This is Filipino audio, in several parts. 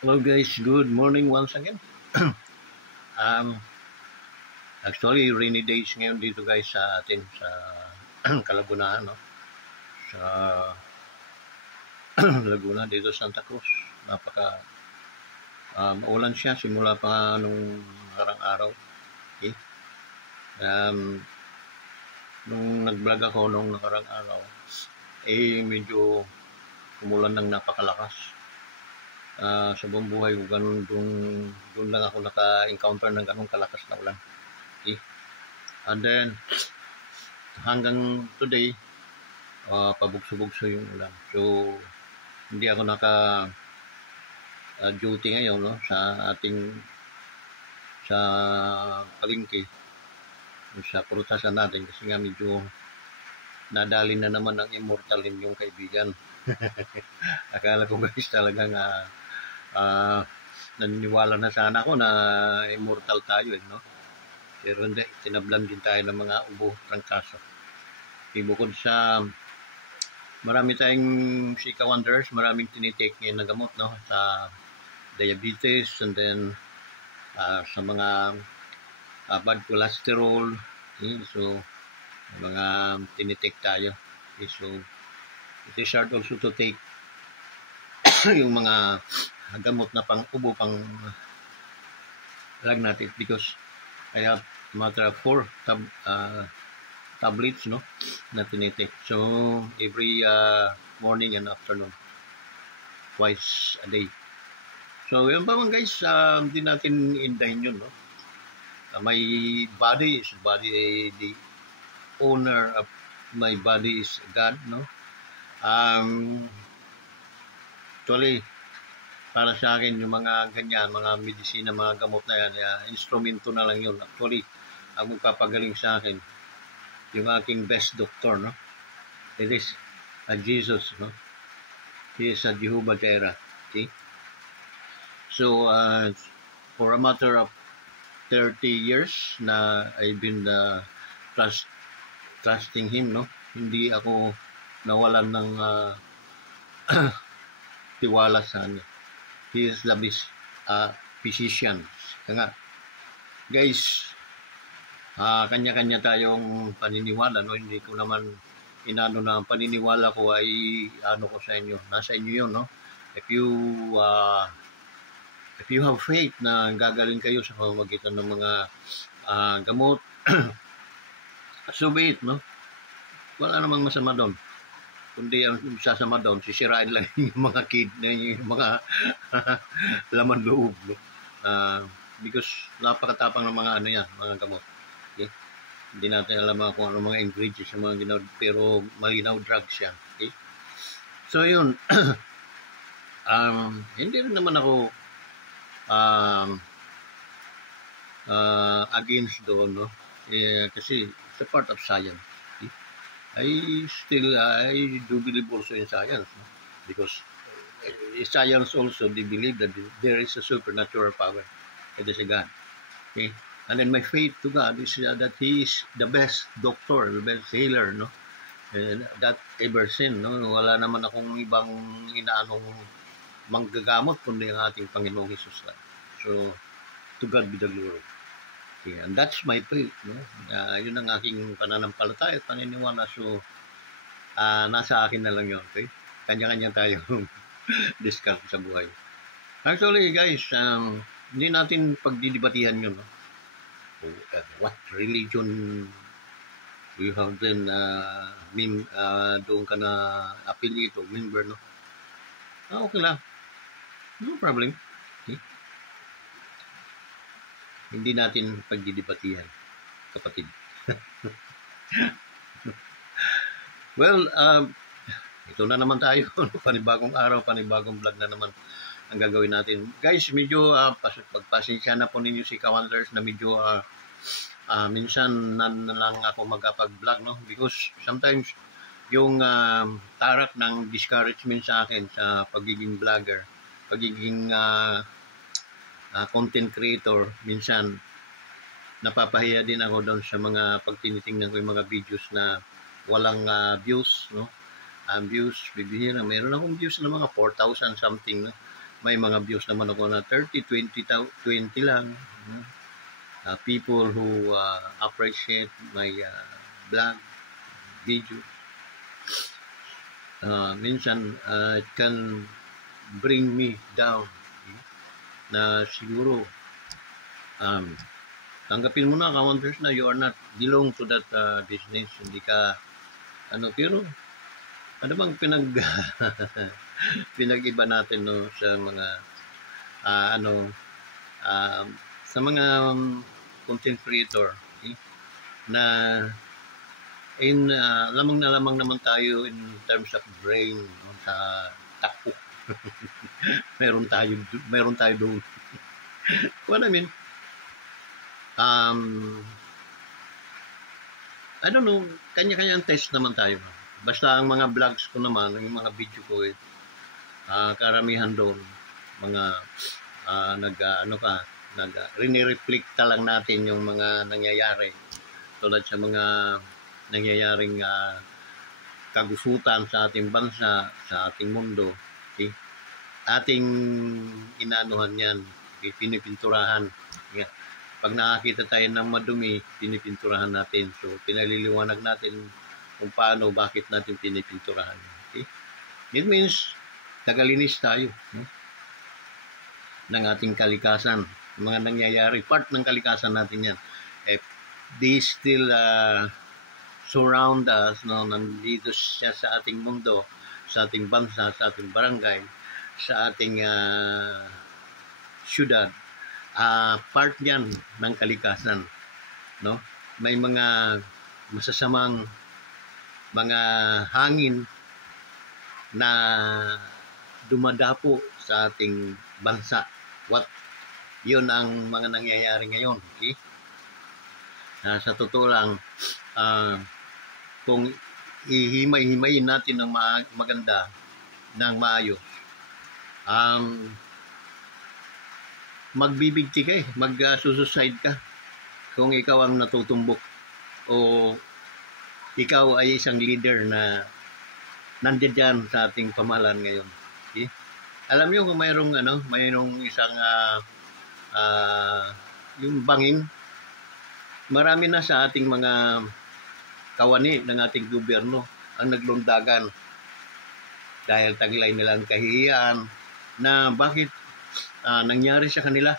Hello guys, good morning once again. Um, Actually, rainy days ngayon dito guys sa atin sa Kalabunan, no? Sa Laguna, dito sa Santa Cruz. Napaka maulan siya simula pa nung nakarang araw. Okay? Um, nung nag-vlog ako nung nakarang araw, medyo umulan ng napakalakas. Sa buong buhay ko, doon lang ako naka-encounter ng ganong kalakas na ulan. Okay? And then, hanggang today, pabugso-bugso yung ulan. So, hindi ako naka-duty ngayon, no, sa palengke, sa prutasan natin, kasi nga medyo nadali na naman ng immortal yung kaibigan. Akala ko guys talagang naniniwala na sana ako na immortal tayo, no? Pero hindi, tinablan din tayo ng mga ubo, trangkaso. Bukod sa marami tayong Sika Wonders, maraming tinitake ngayon na gamot, no, sa diabetes, and then sa mga bad cholesterol. Okay? So, mga tinitake tayo. Okay? So, it is hard also to take yung mga gamot na pang-ubo, pang-lagnat, because I have matter of 4 tablets, no, na tinitake. So, every morning and afternoon, twice a day. So, yun pa man guys, hindi natin indahin yun, no. My body is the owner of my body is God, no. Actually, para sa akin, yung mga ganyan, mga medisina, mga gamot na yan, instrumento na lang yun. Actually, ang magpapagaling sa akin, yung aking best doctor, no? It is Jesus, no? He is a Jehovah Jireh, okay? So, for a matter of 30 years na I've been trusting Him, no? Hindi ako nawalan ng tiwala sa Kanya. He is the best physician. Kaya guys, kanya-kanya tayong paniniwala, no? Hindi ko naman inano na paniniwala ko ay ano ko sa inyo. Nasa inyo yun, no? If you have faith na gagaling kayo sa pamamagitan ng mga gamot, so be it, no? Wala namang masama doon. Kundi ang sasama doon, sisirain lang yung mga kidney, yung mga laman loob, no? Because napakatapang ng mga ano yan, mga gamot. Okay? Hindi natin alam kung ano mga ingredients ng mga ginawa, pero malinaw drugs yan. Okay? So yun, hindi rin naman ako against doon, no? Kasi it's a part of science. Okay? I do believe also in science, no? Because science also, they believe that there is a supernatural power. It is a God. Okay? And then my faith to God is that He is the best doctor, the best healer, no? That ever seen, no? Wala naman akong ibang inaanong manggagamot kundi ang ating Panginoong Hesus. So, to God be the glory. Okay, and that's my faith, no? Yun ang aking pananampalataya, paniniwala. So, nasa akin na lang yun, okay? Kanya-kanya tayo discount sa buhay. Actually, guys, hindi natin pagdidibatihan yun, no? What religion do you have then doon ka na affiliate o member, no? Okay lang. No problem. Okay? Hindi natin pagdidibatihan, kapatid. Well, ito na naman tayo. Panibagong araw, panibagong vlog na naman ang gagawin natin. Guys, medyo pagpasensya na po ninyo si Kawanders na medyo minsan na lang ako magpag-vlog, no? Because sometimes yung tarak ng discouragement sa akin sa pagiging vlogger, pagiging content creator, minsan napapahiya din ako doon sa mga pagtinitingnan ko yung mga videos na walang views, no? Views, bibihira. Mayroon akong views na mga 4,000 something, no? may mga views naman ako na 30, 20 lang. People who appreciate my blog, video. Minsan, it can bring me down. Na siguro, tanggapin mo na, counters na, you are not belong to that business. Hindi ka, pero, ano bang pinag-iba natin no, sa mga, sa mga content creator, na lamang na lamang naman tayo in terms of brain, no, sa takbo. meron tayo doon. What I mean, I don't know, kanya-kanyang test naman tayo. Basta ang mga vlogs ko naman, yung mga video ko, karamihan doon, mga rinireflecta lang natin yung mga nangyayari. Tulad sa mga nangyayaring kagustuhan sa ating bansa, sa ating mundo. Okay? Ating inaanuhan yan, pinipinturahan. Yeah. Pag nakakita tayo ng madumi, pinipinturahan natin. So, pinaliliwanag natin kung paano, bakit natin pinipinturahan. Okay? It means, tagalinis tayo ng ating kalikasan. Mga nangyayari, part ng kalikasan natin yan. They still surround us, no? Nandito siya sa ating mundo, sa ating bansa, sa ating barangay, sa ating syudad. Part yan ng kalikasan, no? May mga masasamang mga hangin na dumadapo sa ating bansa. Yun ang mga nangyayari ngayon. Okay? Sa totoo lang, kung ihimay-himayin natin ng maganda, ng maayos, magbibigti ka magsusuicide ka kung ikaw ang natutumbok o ikaw ay isang leader na nandiyan dyan sa ating pamahalaan ngayon. Okay? Alam niyo kung mayroong isang yung bangin, marami na sa ating mga kawani ng ating gobyerno ang naglundagan dahil taglay nila ang kahihiyan na bakit nangyari sa kanila,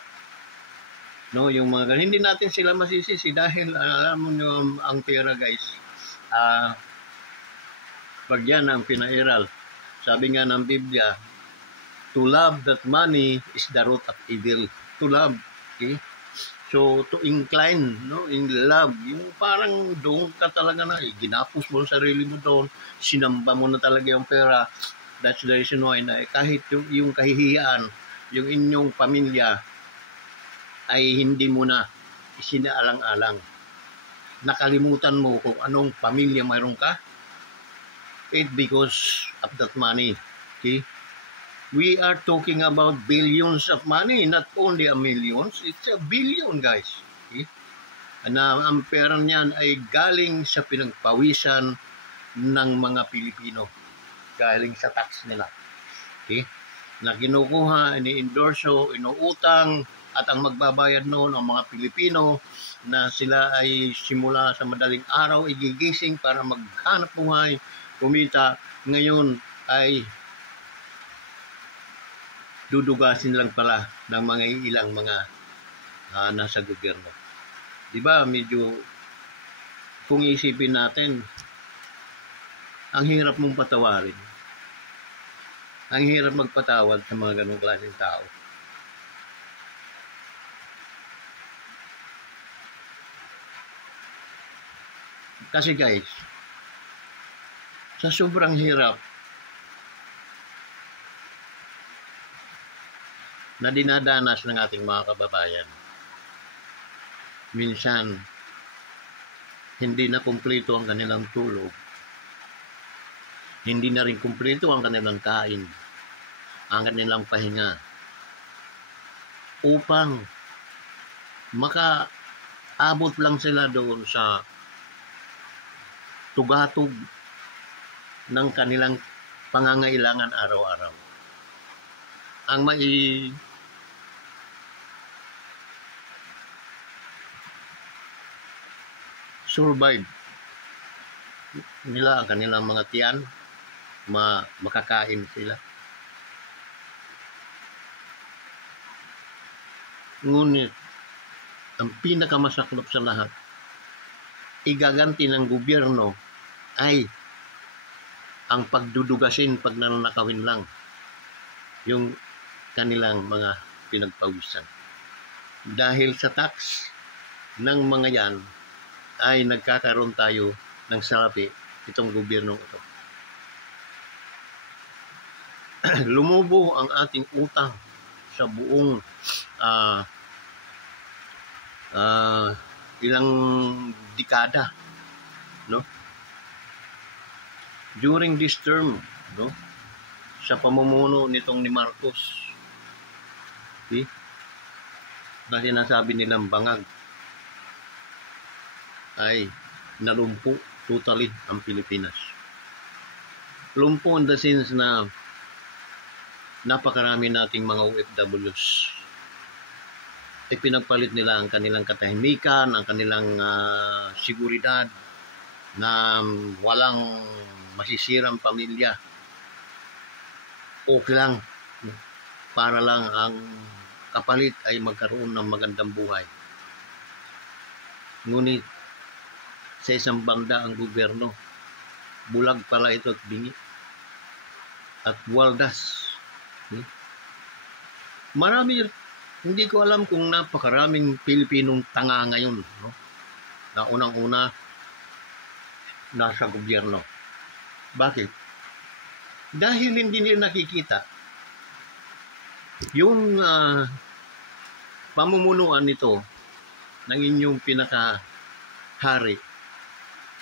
no? Yung mga hindi natin sila masisisi dahil alam mo nyo, ang pera guys, pag yan ang pinairal, sabi nga ng Biblia, to love that money is the root of evil. To love, okay? So to incline, no, in love, yung parang doon ka talaga na ginapos mo ang sarili mo doon, sinamba mo na talaga yung pera. That's the reason why na kahit yung kahihiyaan, yung inyong pamilya ay hindi mo na isinaalang-alang. Nakalimutan mo kung anong pamilya mayroon ka. It's because of that money. Okay? We are talking about billions of money, not only a millions, it's a billion, guys. Okay? Na ang pera niyan ay galing sa pinagpawisan ng mga Pilipino. Galing sa tax nila. Okay? Na kinukuha, ini-endorso, inuutang, at ang magbabayad noon ang mga Pilipino na sila ay simula sa madaling araw igigising para maghanap buhay, kumita, ngayon ay dudugasin lang pala ng mga ilang mga nasa gobyerno. Diba, medyo kung isipin natin, ang hirap mong patawarin. Ang hirap magpatawad sa mga ganong klaseng tao. Kasi guys, sa sobrang hirap na dinadanas ng ating mga kababayan, minsan hindi na kumpleto ang kanilang tulog, hindi na rin kumpleto ang kanilang kain, ang kanilang pahinga, upang makaabot lang sila doon sa tugatog ng kanilang pangangailangan araw-araw. ang survive nila ang kanilang mga tiyan, makakain sila. Ngunit, ang pinakamasaklap sa lahat, igaganti ng gobyerno ay ang pagdudugasin, pag nananakawin lang yung kanilang mga pinagpawisan. Dahil sa tax ng mga yan, ay nagkakaroon tayo ng salapi itong gobyerno ito. Lumubo ang ating utang sa buong ilang dekada, no? During this term, no, sa pamumuno nitong ni Marcos, na sinasabi nilang bangag, ay nalumpo totally ang Pilipinas. Lumpo in the sense na napakarami nating mga OFWs. Pinagpalit nila ang kanilang katahimikan, ang kanilang seguridad, na walang masisirang pamilya. Okay lang, para lang ang kapalit ay magkaroon ng magandang buhay. Ngunit sa isang banda ang gobyerno, bulag pala ito at bingi at waldas. Marami, hindi ko alam kung napakaraming Pilipinong tanga ngayon, no? Na unang-una nasa gobyerno. Bakit? Dahil hindi nila nakikita yung pamumunuan nito ng inyong pinakahari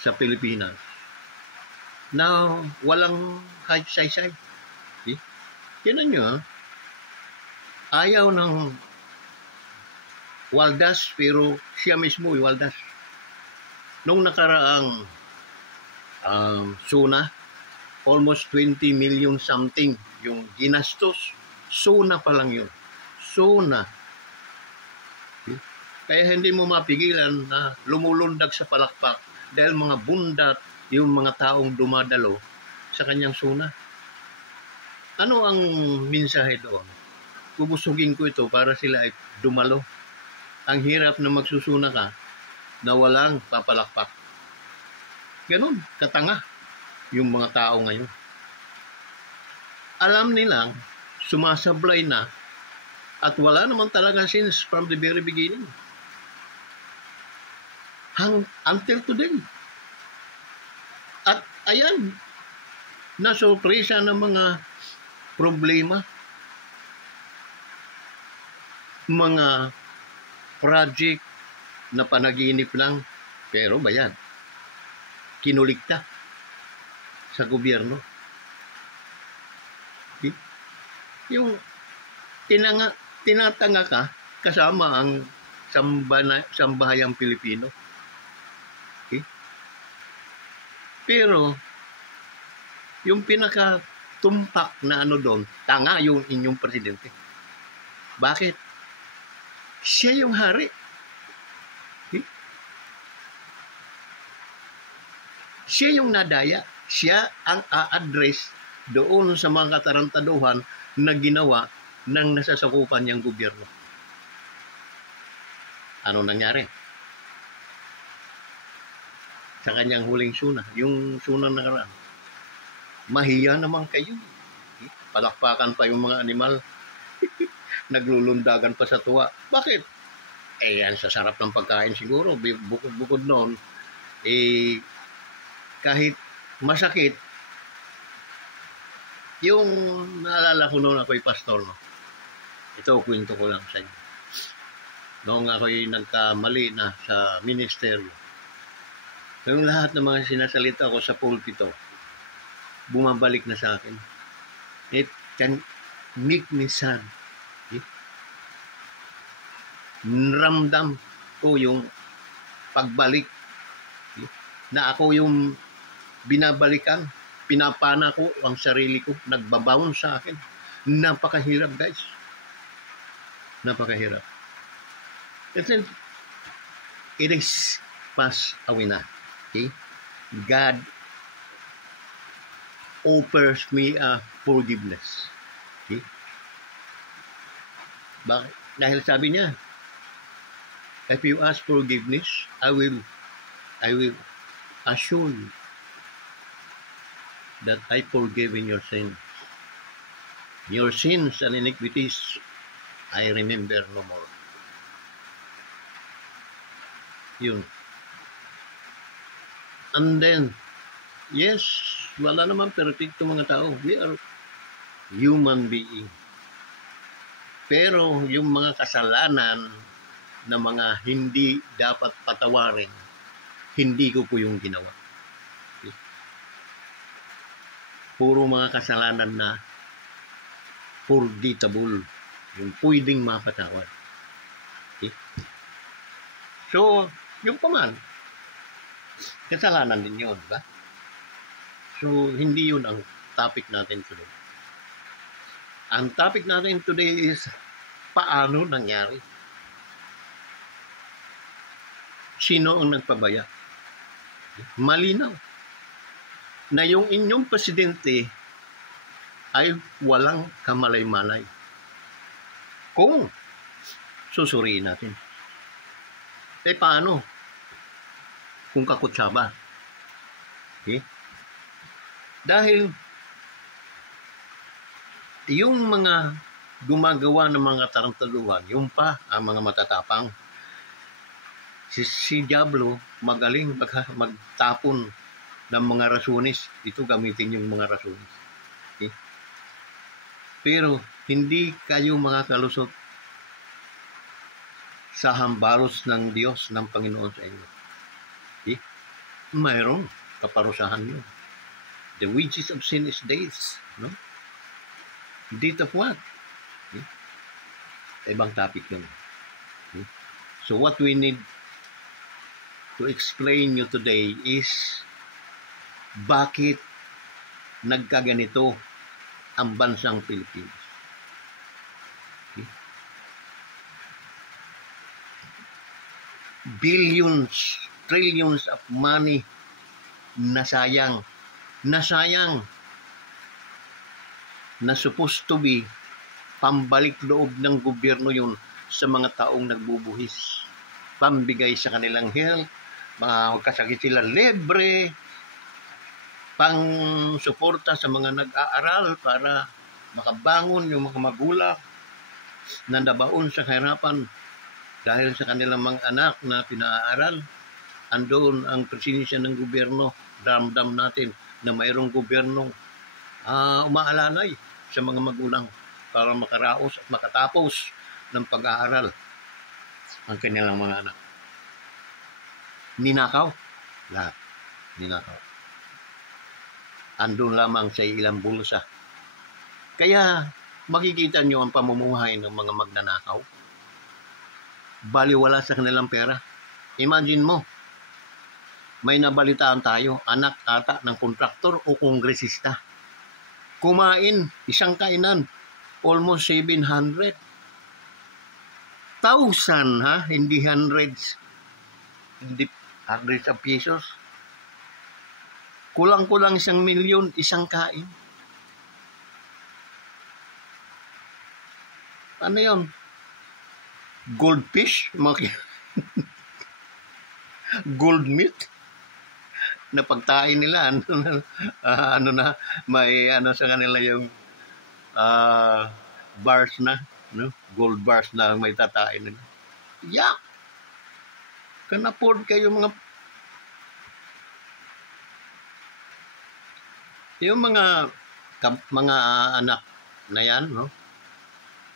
sa Pilipinas na walang kahit say-say. Tinan nyo, ayaw ng waldas, pero siya mismo ay waldas. Nung nakaraang SUNA, almost 20 million something yung ginastos. SUNA pa lang yun. SUNA. Kaya hindi mo mapigilan na lumulundag sa palakpak dahil mga bundat yung mga taong dumadalo sa kanyang SUNA. Ano ang mensahe doon? Bubusugin ko ito para sila ay dumalo. Ang hirap na magsusuna ka na walang papalakpak. Ganun, katanga yung mga tao ngayon. Alam nilang sumasablay na at wala naman talaga since from the very beginning. Until today. At ayan, nasurpresa ng mga problema, mga project na panaginip lang, pero bayan, kinulikta sa gobyerno. Yung tinatanga ka kasama ang sambahayang Pilipino. Pero yung pinakatumpak na ano doon, tanga yung inyong presidente. Bakit? Siya yung hari. Siya yung nadaya. Siya ang a-address doon sa mga katarantaduhan na ginawa ng nasasakupan niyang gobyerno. Ano nangyari? Sa kanyang huling SUNA, yung SUNA nakaraan, mahiya naman kayo. Palakpakan pa yung mga animal. Naglulundagan pa sa tuwa. Bakit? Yan sa sarap ng pagkain siguro. Bukod noon, kahit masakit, yung naalala ko noon ako'y pastor, no? Ito, kwento ko lang sa inyo. Noong ako'y nagkamali na sa ministeryo, yung lahat ng mga sinasalita ko sa pulpito, bumabalik na sa akin. It can make me sad. Ramdam ko yung pagbalik. Na ako yung binabalikan, pinapana ko ang sarili ko, nagbabaon sa akin. Napakahirap, guys. Napakahirap. And then, it is passed away na. Okay? God offers me a forgiveness. Okay? Bakit? Dahil sabi niya, if you ask forgiveness, I will assure you that I forgiven your sins. Your sins and iniquities, I remember no more. Yun. And then, yes, wala naman perfecto mga tao. We are human being. Pero yung mga kasalanan na mga hindi dapat patawarin, hindi ko po yung ginawa. Okay? Puro mga kasalanan na forgettable, yung pwedeng mapatawad. Okay? So, yung paman, kasalanan din yun, ba? So, hindi yun ang topic natin today. Ang topic natin today is, paano nangyari? Sino ang nagpabaya? Malinaw na yung inyong presidente ay walang kamalay-malay. Kung susuriin natin. Eh paano? Kung kakutsaba. Okay? Dahil yung mga gumagawa ng mga tarantaduhan, yung pa ang mga matatapang, si Diablo magaling magtapon ng mga rasunis. Ito gamitin yung mga rasunis. Okay? Pero hindi kayo makakalusot sa hambalos ng Diyos, ng Panginoon sa inyo. Okay? Mayroong kaparusahan yun. The wages of sin is death. No? Death of what? Okay? Ibang topic yun. Okay? So what we need to explain you today is bakit nagkaganito ang bansang Pilipinas. Okay? Billions, trillions of money nasayang na supposed to be pambalik loob ng gobyerno yun sa mga taong nagbubuhis, pambigay sa kanilang health, mga kasakit sila libre, pang suporta sa mga nag-aaral para makabangon yung mga magulang na nabaon sa kahirapan dahil sa kanilang mga anak na pinaaral. Andoon ang presensya ng gobyerno. Damdam natin na mayroong gobyernong umaalalay sa mga magulang para makaraos at makatapos ng pag-aaral ang kanilang mga anak. Ninakaw. Lahat. Ninakaw. Andun lamang sa ilang bulsa. Kaya makikita nyo ang pamumuhay ng mga magnanakaw. Baliwala sa kanilang pera. Imagine mo, may nabalitaan tayo, anak ata ng kontraktor o kongresista. Kumain, isang kainan, almost 700,000, ha? Hindi hundreds. Hindi hundreds of pesos. Kulang-kulang 1,000,000, isang kain. Ano yun? Goldfish? Gold meat? Na pagtain nila, may sa kanila yung bars na, no? Gold bars na may tatain nila. Yak! Can afford kayo yung mga anak na yan, no?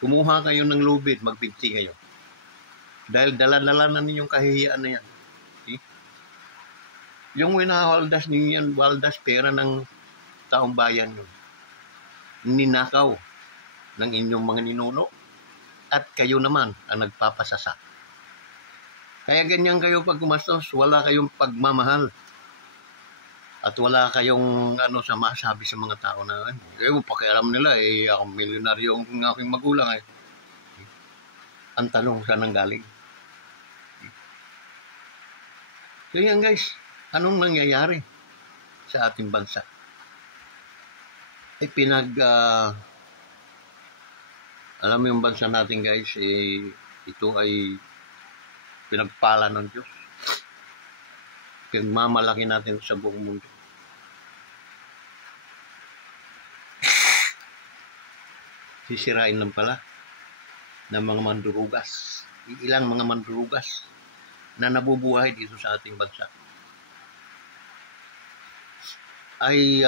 Kumuha kayo ng lubid, magbigti kayo. Dahil dala-dala na ninyong kahihiyaan na yan. Okay? Yung winahaldas ninyo yan, waldas, pera ng taong bayan yun. Ninakaw ng inyong mga ninuno. At kayo naman ang nagpapasasa. Kaya ganyan kayo pag gumastos, wala kayong pagmamahal. At wala kayong sa masabi sa mga tao na pakialam nila ako milyonaryo ang aking magulang Ang tanong, saan ang galing? So yan guys, anong nangyayari sa ating bansa? Alam mo yung bansa natin guys, ito ay pinagpala ng Diyos. Pinagmamalaki natin sa buong mundo. Sisirain lang pala ng mga mandurugas. Ilang mga mandurugas na nabubuhay dito sa ating bansa. I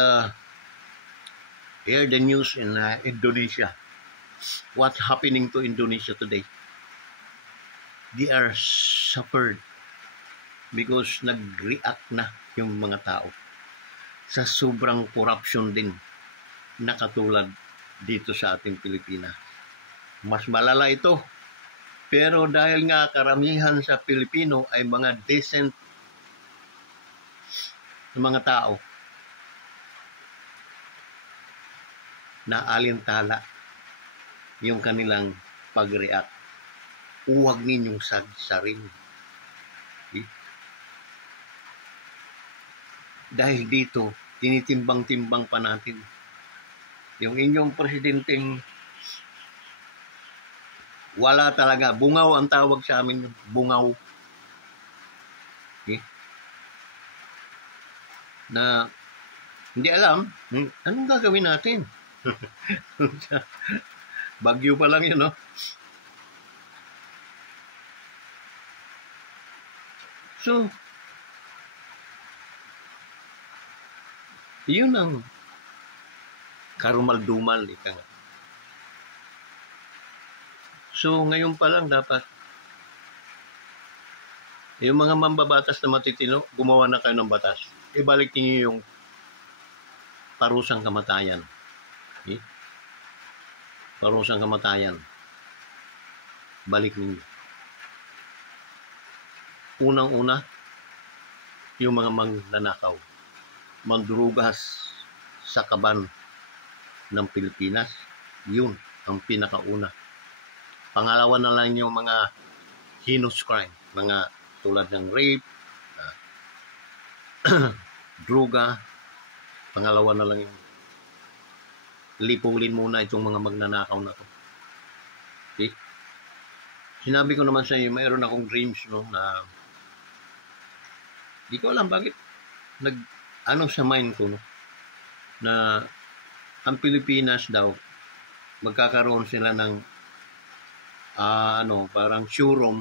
hear the news in Indonesia. What's happening to Indonesia today? They are suffered because nag-react na yung mga tao sa sobrang corruption din na katulad dito sa ating Pilipinas. Mas malala ito. Pero dahil nga karamihan sa Pilipino ay mga decent na mga tao na alintala yung kanilang pag-react. Huwag ninyong sagsarin. Dahil dito, tinitimbang-timbang pa natin yung inyong presidenteng wala talaga. Bungaw ang tawag sa amin. Bungaw. Na hindi alam, anong gagawin natin? Bagyo pa lang yun, no? So, yun ang karumal-dumal, ika nga. So, ngayon pa lang dapat yung mga mambabatas na matitino, gumawa na kayo ng batas. Ibalik niyo yung parusang kamatayan. Parusang kamatayan. Balik ninyo. Unang-una, yung mga magnanakaw. Mandurugas sa kaban ng Pilipinas. Yun ang pinakauna. Pangalawa na lang yung mga heinous crime. Mga tulad ng rape, droga. Pangalawa na lang yung lipulin muna itong mga magnanakaw na to. Okay? Sinabi ko naman sa inyo, mayroon akong dreams, no, na di ko alam bakit sa mind ko, no, na ang Pilipinas daw magkakaroon sila ng parang showroom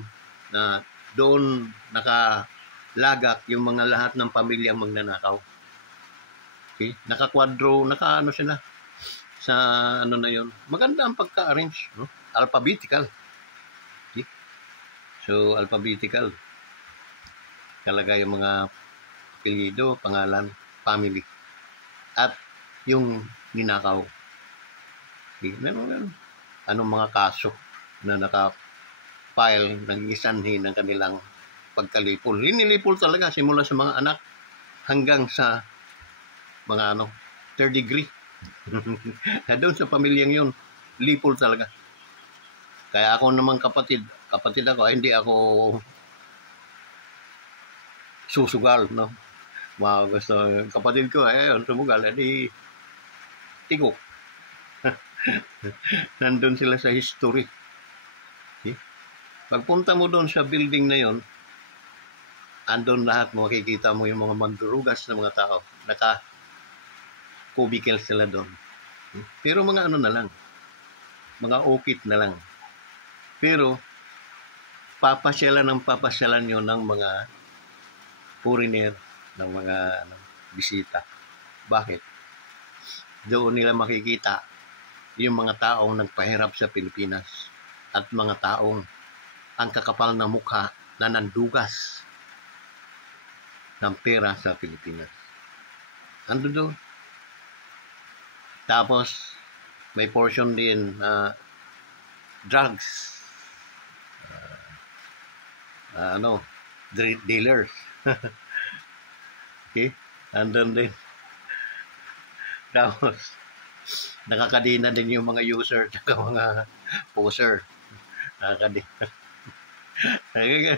na doon nakalagak yung mga lahat ng pamilyang magnanakaw. Okay? Naka-quadro, sila sa na yun. Maganda ang pagka-arrange, no? Alphabetical. Okay? So, alphabetical. Kalagay yung mga apelyido, pangalan, family. At yung ninakaw. Okay? Anong mga kaso na naka-file ng isanhi ng kanilang pagkalipol. Linilipol talaga simula sa mga anak hanggang sa mga third degree. Doon sa pamilyang yun, lipol talaga. Kaya ako naman kapatid ako, hindi ako susugal, no? Mga gusto, kapatid ko, sumugal, tigok. Nandun sila sa history. Okay? Pagpunta mo doon sa building na yon, andun lahat, makikita mo yung mga mandurugas na mga tao. Cubicle sila doon. Pero mga na lang. Mga okit na lang. Pero, papasyalan nyo ng mga foreigner, ng mga bisita. Bakit? Doon nila makikita yung mga taong nagpahirap sa Pilipinas at mga taong ang kakapal na mukha na nandugas ng pera sa Pilipinas. Ando doon. Tapos, may portion din drugs. Dealers. Okay? Andun din. Tapos, nakakadina din yung mga user at mga poser. Nakakadina.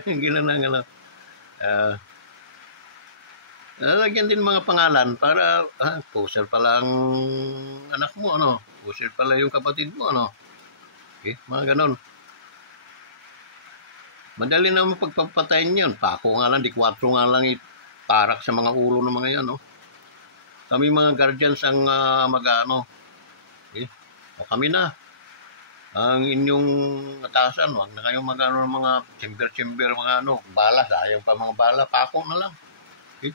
Gano'n ang ano. Lalagyan din mga pangalan para poser pala ang anak mo, ano? Poser pala yung kapatid mo, ano? Okay, mga ganon. Madali naman pagpapatayin yun. Pako nga lang, di 4 nga lang iparak sa mga ulo ng mga yan, no? Kami mga guardians ang mag-ano. Okay? O kami na. Ang inyong atasan, wag na kayong mag-ano ng mga chamber, mga ano, bala, sayang pa mga bala, pako na lang. Okay?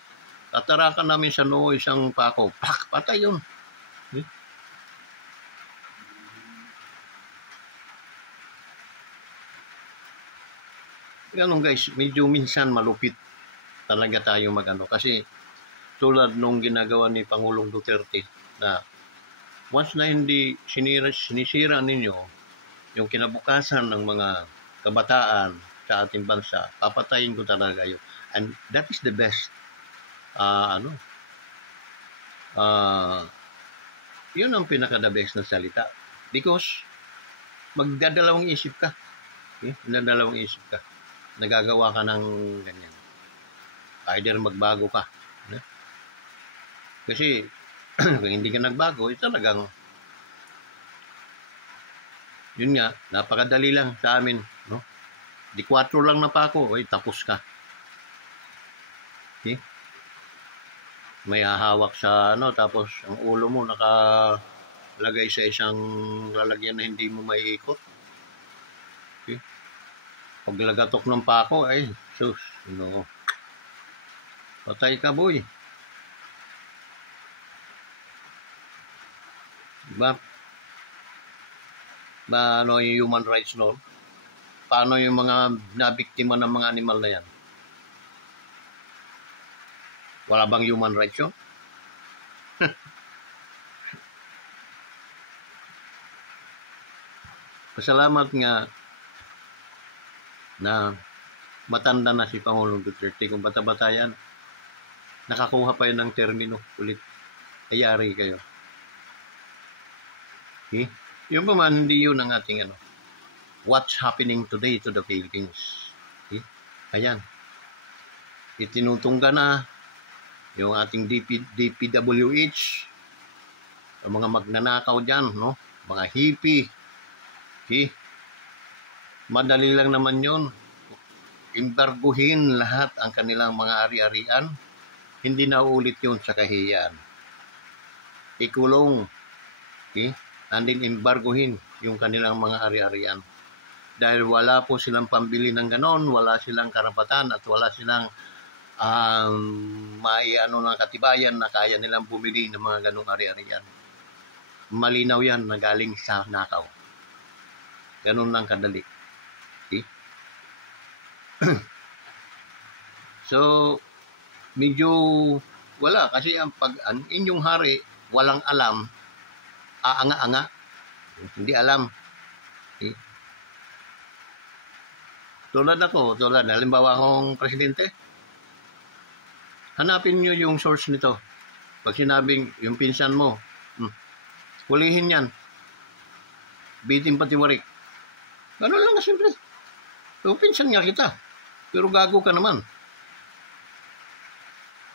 Tatarakan namin sa noo isang pako, patay yun. Okay? Ganun guys, medyo minsan malupit talaga tayo mag-ano. Kasi tulad nung ginagawa ni Pangulong Duterte na once na hindi sinisira ninyo yung kinabukasan ng mga kabataan sa ating bansa, papatayin ko talaga yun. And that is the best. Yun ang pinaka-the best na salita. Because magdadalawang isip ka. Okay? Magdadalawang isip ka. Nagagawa ka ng ganyan. Either magbago ka. Kasi kung hindi ka nagbago, talagang yun nga, napakadali lang sa amin, no? Di 4 lang na pa ako, tapos ka. Okay? May hahawak sa tapos ang ulo mo nakalagay sa isang lalagyan na hindi mo maiikot. Okay? Pag lagatok ng pako, sus, no. Patay ka, boy. Diba? Ano yung human rights law? Paano yung mga nabiktima ng mga animal na yan? Wala bang human rights yun? Pasalamat nga na matanda na si Pangulong Duterte. Kung bata-bata yan, nakakuha pa yun ng termino ulit. Ayari kayo. Okay? Yung pa man, hindi yun ang ating what's happening today to the Philippines. Okay? Ayan. Itinutungga na yung ating DPWH, yung mga magnanakaw dyan, no? Mga hippie. Okay? Madali lang naman yun. Imbarguhin lahat ang kanilang mga ari-arian. Hindi na ulit yun sa kahiyaan. Ikulong. Okay? Andin imbarguhin yung kanilang mga ari-arian. Dahil wala po silang pambili ng ganon, wala silang karapatan at wala silang ng katibayan na kaya nilang bumili ng mga ganong ari-arian. Malinaw yan na galing sa nakaw. Ganon lang kadali. Okay? So, medyo wala kasi ang inyong hari walang alam, aanga-anga, hindi alam. Okay? Halimbawa akong presidente, hanapin nyo yung source nito. Pag sinabing yung pinsan mo, hulihin yan. Bitin pati warik. Gano'n lang na simple. So, pinsan nga kita. Pero gago ka naman.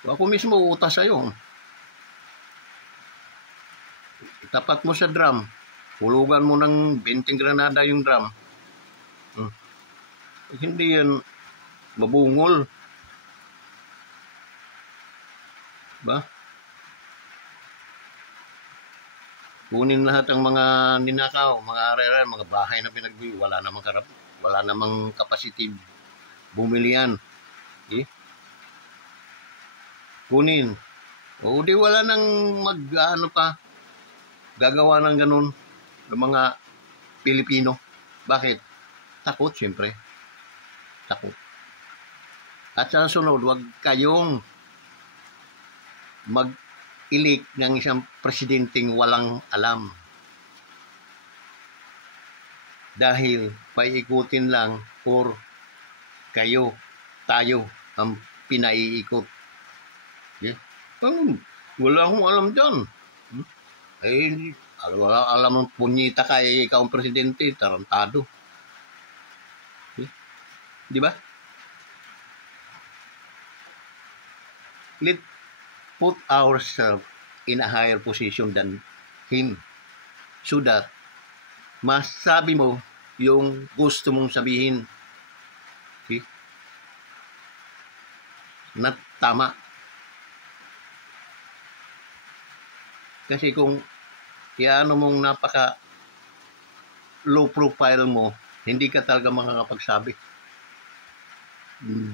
Ako mismo uutas sa'yo. Tapat mo sa drum. Hulugan mo ng 20 granada yung drum. Hindi yan mabungol. Ba? Kunin lahat ang mga ninakaw, mga are-are, mga bahay na pinagbiyo. Wala namang capacity bumili yan. Okay? Kunin. O di wala nang gagawa ng ganun ng mga Pilipino. Bakit? Takot, siyempre. Takot. At sa sunod, huwag kayong mag-ilik ng isang presidenteng walang alam. Dahil paikutin lang or tayo ang pinaiikot. Okay? Wala akong alam dyan. Eh, wala alam ng punyita ka, ikaw ang presidente, tarantado. Di ba? Let put ourselves in a higher position than him so that masabi mo yung gusto mong sabihin. Okay? Na tama. Kasi kung iano mong napaka low profile mo, hindi ka talaga makakapagsabi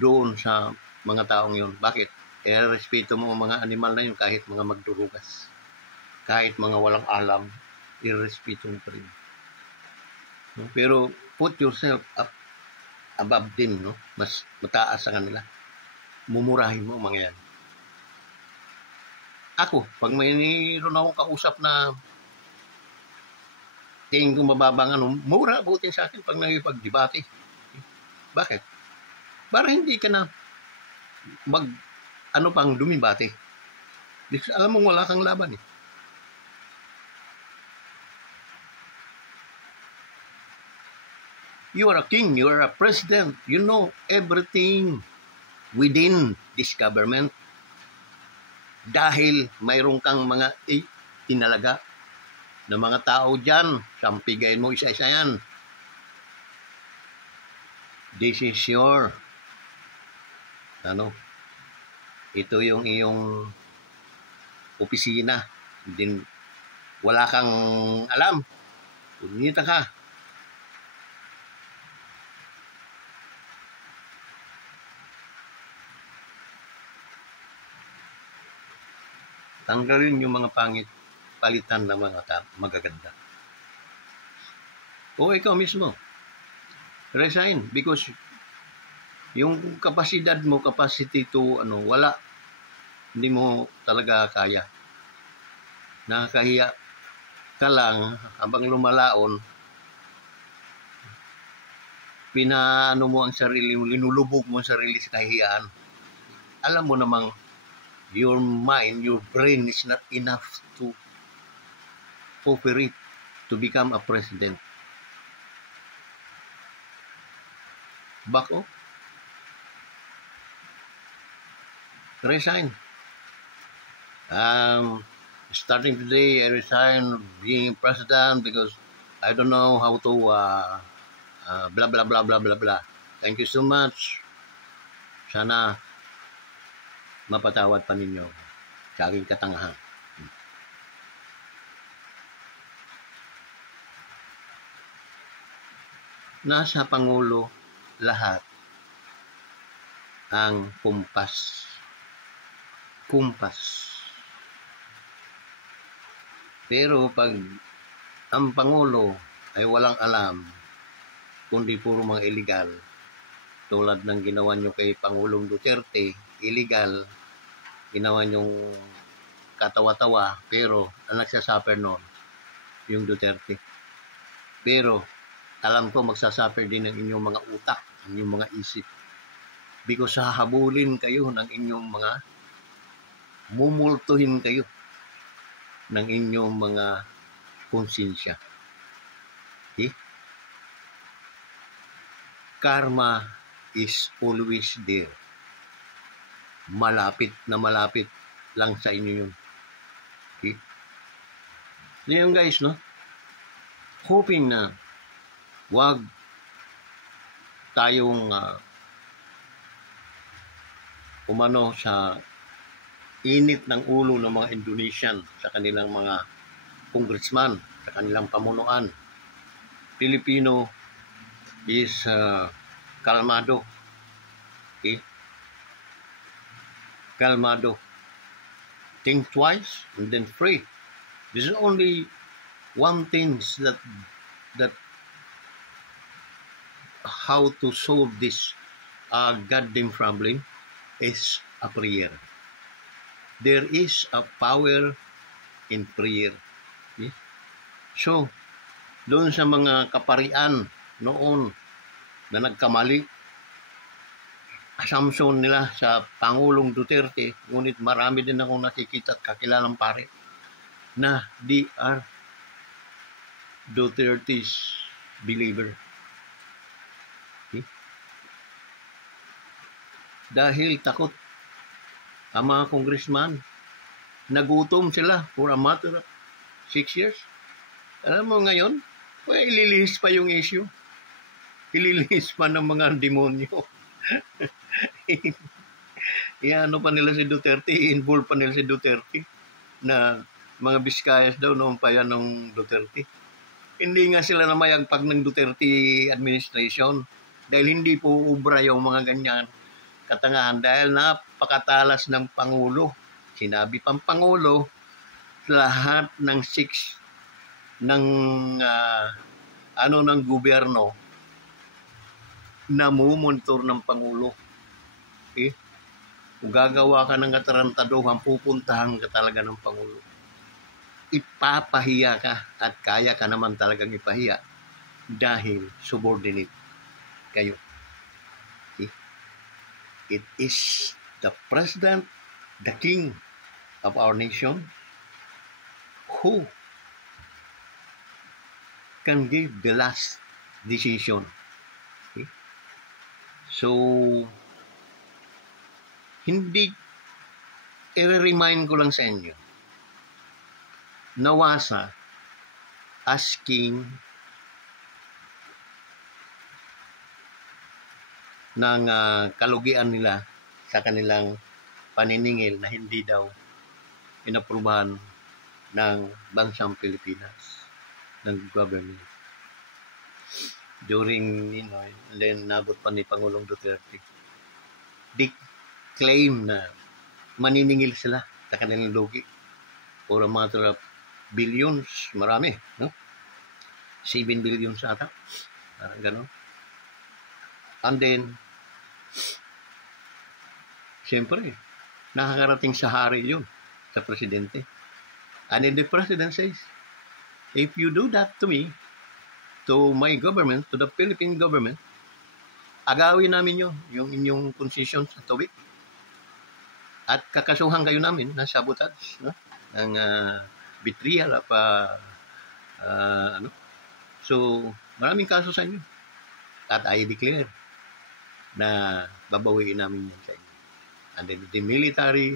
doon sa mga taong yun. Bakit? Respeto mo ang mga animal na yun kahit mga magdurugas. Kahit mga walang alam, irespeto mo pa rin. No? Pero put yourself up above them, no? Mas mataas sa kanila. Mumurahin mo mga yan. Ako, pag mayroon akong kausap na tingin kong mababang mura buti sa akin pag nakipag-debate. Bakit? Para hindi ka na pang dumibate. Alam mo wala kang laban eh. You are a king, you are a president, you know everything within this government. Dahil mayroon kang mga inalaga na mga tao dyan, sampigayin mo isa-isa yan. This is your ito yung iyong opisina. Din wala kang alam. Punyita ka. Tanggalin yung mga pangit, palitan ng mga magaganda. O ikaw mismo, resign because yung kapasidad mo, capacity to wala. Hindi mo talaga kaya. Nakakahiya ka lang habang lumalaon. Pinaano mo ang sarili mo, linulubog mo ang sarili sa kahiyaan. Alam mo namang your mind, your brain is not enough to operate to become a president. Back off. Resign. Starting today, I resign being president because I don't know how to blah blah blah blah blah blah. Thank you so much. Sana mapatawad pa ninyo sa aking katangahan. Nasa Pangulo lahat ang kumpas. Pero pag ang Pangulo ay walang alam, kundi puro mga illegal, tulad ng ginawa nyo kay Pangulong Duterte, illegal, ginawa nyong katawa-tawa, pero ang nagsasuffer noon, yung Duterte. Pero alam ko magsasuffer din ng inyong mga utak, inyong mga isip. Because hahabulin kayo ng inyong mga, mumultuhin kayo ng inyong mga konsensya. Okay? Karma is always there. Malapit na malapit lang sa inyo yun. Okay? So yun guys, no? Hoping na wag tayong umano sa init ng ulo ng mga Indonesian sa kanilang mga congressman, sa kanilang pamunuan. Pilipino is kalmado. Okay? Kalmado. Think twice and then pray. This is only one thing that how to solve this goddamn problem is a prayer. There is a power in prayer. Okay? So, doon sa mga kaparian noon na nagkamali, assumption nila sa Pangulong Duterte, ngunit marami din akong nakikita at kakilalang pare na they are Duterte's believer. Okay? Dahil takot ang mga congressman, nagutom sila for a matter of 6 years. Alam mo ngayon, ililihis pa yung issue. Ililihis pa ng mga demonyo. Ano pa nila si Duterte, i-involve pa nila si Duterte na mga Viscayas daw noon pa yan ng Duterte. Hindi nga sila namayagpag ng Duterte administration dahil hindi po ubra yung mga ganyan katangahan dahil napakatalas ng Pangulo. Sinabi pang Pangulo, lahat ng 6 ng ng gobyerno namumonitor ng Pangulo. Okay? Kung gagawa ka ng katarantaduhan, pupuntahan ka talaga ng Pangulo. Ipapahiya ka at kaya ka naman talagang ipahiya dahil subordinate kayo. Okay? It is the President, the King of our nation who can give the last decision. Okay? So, hindi, i-remind ko lang sa inyo, nawasa asking ng kalugian nila sa kanilang paniningil na hindi daw inaprubahan ng bansang Pilipinas, ng government. During, and then nabot pa ni Pangulong Duterte. They claim na maniningil sila sa kanilang lugi for a matter of billions, marami, no? 7 billions ata, parang gano'n. And then, siyempre, nakakarating sa hari yun, sa presidente. And then the president says, if you do that to me, to my government, to the Philippine government, agawin namin yun, yung inyong concession sa tubig. At kakasuhan kayo namin na sabotage, no? Ng betrayal So, maraming kaso sa inyo. At I declare na babawiin namin yan sa inyo. And then the military,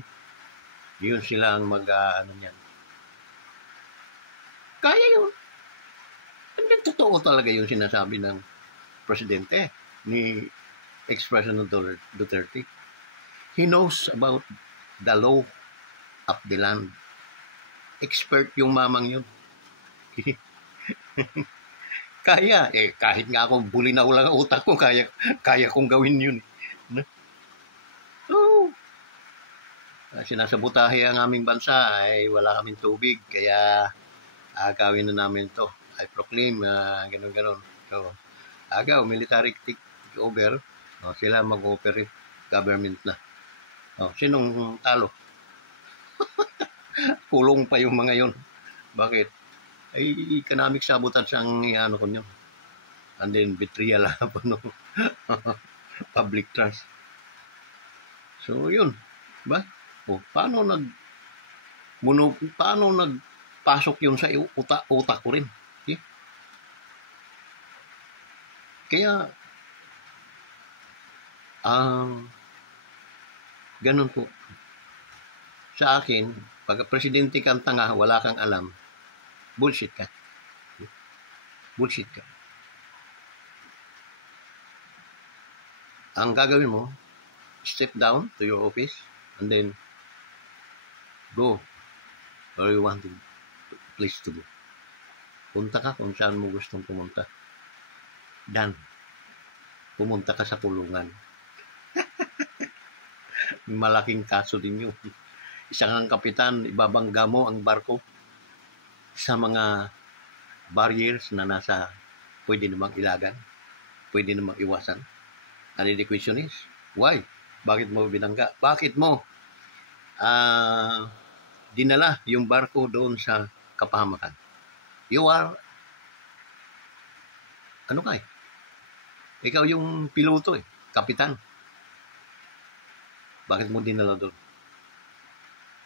yun sila ang niyan. Kaya yun. And then totoo talaga yung sinasabi ng presidente ni ex-President Duterte. He knows about the law of the land. Expert yung mamang yun. Kaya, kahit nga ako bulinaw lang ang utak ko, kaya kong gawin yun. So, sinasabotahe ang aming bansa ay wala kaming tubig, kaya agawin na namin to. I proclaim, ganun-ganun. So, military take over, sila mag-operate government na. Sinong talo? Kulong pa yung mga yun. Bakit? Ay, economic sabotage ang ko nyo. And then, betrayal pa no? Public trust. So, yun. Diba? Paano nagpasok yun sa utak ko rin? Okay? Kaya, ganun po. Sa akin, pag presidente kang tanga, wala kang alam, bullshit ka. Bullshit ka. Ang gagawin mo, step down to your office and then go where you want to place to go. Punta ka kung saan mo gustong pumunta. Dan, pumunta ka sa kulungan. Malaking kaso din yun. Isang kapitan, ibabangga mo ang barko sa mga barriers na pwede namang ilagan, pwede namang iwasan. And the question is, why? Bakit mo binangga? Bakit mo dinala yung barko doon sa kapahamakan? You are, ikaw yung piloto kapitan. Bakit mo dinala doon?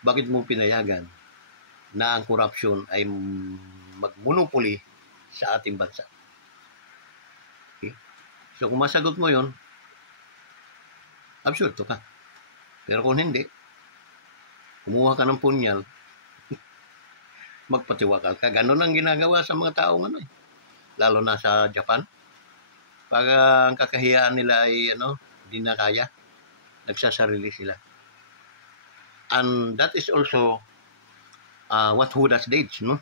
Bakit mo pinayagan na ang korupsyon ay magmonopoly sa ating bansa? Okay? So kung masagot mo yon, absurdo ka. Pero kung hindi, kumuha ka ng punyal, magpatiwakal ka. Ganon ang ginagawa sa mga taong lalo na sa Japan. Pag ang kakahiyaan nila ay di na kaya, nagsasarili sila. And that is also what Judas did, no?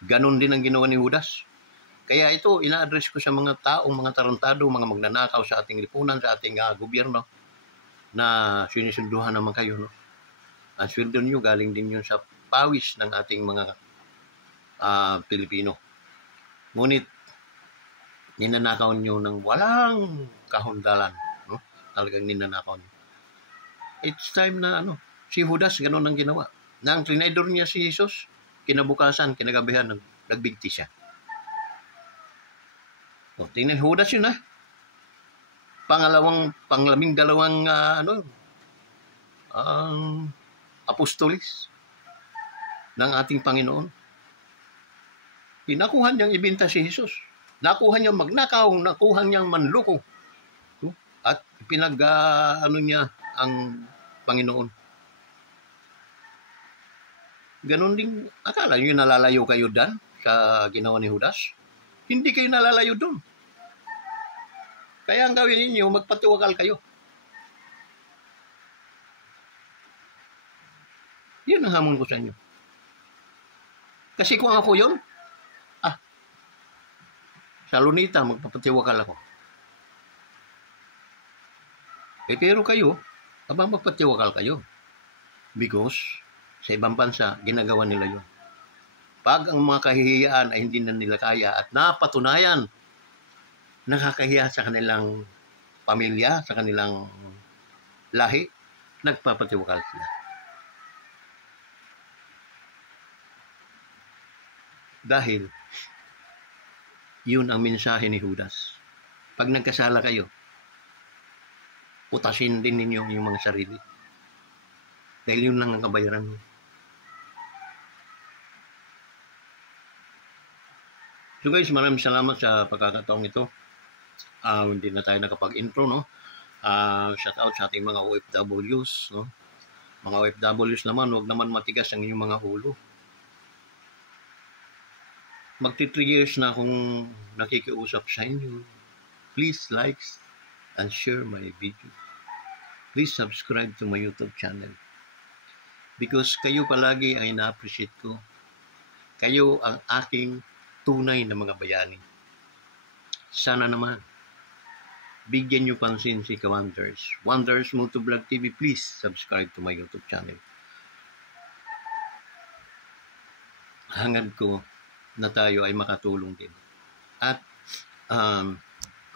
Ganon din ang ginawa ni Judas. Kaya ito, ina-address ko sa mga taong, mga tarantado, mga magnanakaw sa ating lipunan, sa ating gobyerno, na sinisunduhan naman kayo, no? Ang sweldo nyo, galing din yun sa pawis ng ating mga Pilipino. Ngunit, ninanakaw nyo ng walang kahundalan, no? Talagang ninanakaw nyo. It's time na, si Judas, gano'n ang ginawa. Nang trinidor niya si Jesus, kinabukasan, kinagabihan, nagbigti siya. O, tingnan, Judas yun panglaming dalawang apostolis ng ating Panginoon. Nakuha niyang ibinta si Jesus. Nakuha niyang magnakaw, nakuha niyang manloko. At niya ang Panginoon. Ganon din, akala nyo nalalayo kayo dan sa ginawa ni Judas? Hindi kayo nalalayo doon. Kaya ang gawin ninyo, magpatiwakal kayo. Yun ang hamon ko sa inyo. Kasi kung ako yun, sa Lunita, magpapatiwakal ako. Pero kayo, magpatiwakal kayo. Because, sa ibang bansa, ginagawa nila yun. Pag ang mga kahihiyaan ay hindi na nila kaya at napatunayan, nakakahiya sa kanilang pamilya, sa kanilang lahi, nagpapatiwakal sila. Dahil, yun ang mensahe ni Judas. Pag nagkasala kayo, utasin din ninyo yung mga sarili. Dahil yun lang ang kabayaran mo. So guys, maraming salamat sa pagkakataong ito. Hindi na tayo nakapag-intro, no? Shout out sa ating mga OFWs, no? Mga OFWs naman, huwag naman matigas ang inyong mga ulo. Magti 3 years na akong nakikiusap sa inyo. Please like and share my video. Please subscribe to my YouTube channel. Because kayo palagi ay na-appreciate ko. Kayo ang aking tunay na mga bayani. Sana naman, bigyan nyo pansin si Ka-Wonders. Wonders Motovlog TV, please subscribe to my YouTube channel. Hangad ko na tayo ay makatulong din. At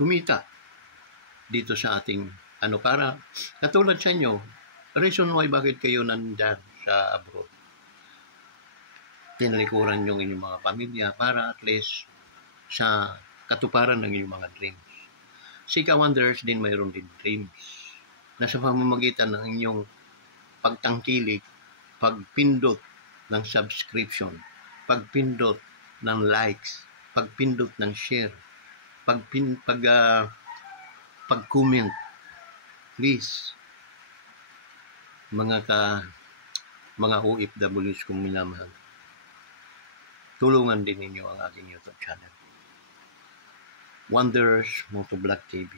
kumita dito sa ating para katulad sa inyo, reason why bakit kayo nandyan sa abroad. Tinalikuran yung inyong mga pamilya para at least sa katuparan ng inyong mga dreams. Si Ka-Wonders din mayroon din dreams na sa pamamagitan ng inyong pagtangkilik, pagpindot ng subscription, pagpindot ng likes, pagpindot ng share, pag-comment, please, mga OFWs kong minamahal, tulungan din ninyo ang aking YouTube channel. Wonders Motovlog TV.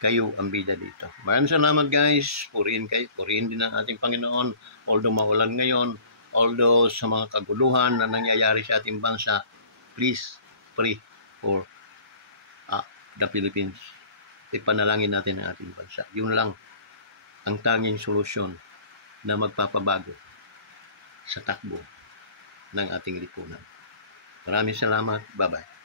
Kayo ang bida dito. Maraming salamat guys. Purihin din ang ating Panginoon. Although maulan ngayon, although sa mga kaguluhan na nangyayari sa ating bansa, please pray for the Philippines. Ipanalangin natin ang ating bansa. Yun lang ang tanging solusyon na magpapabago sa takbo ng ating lipunan. Maraming salamat. Bye-bye.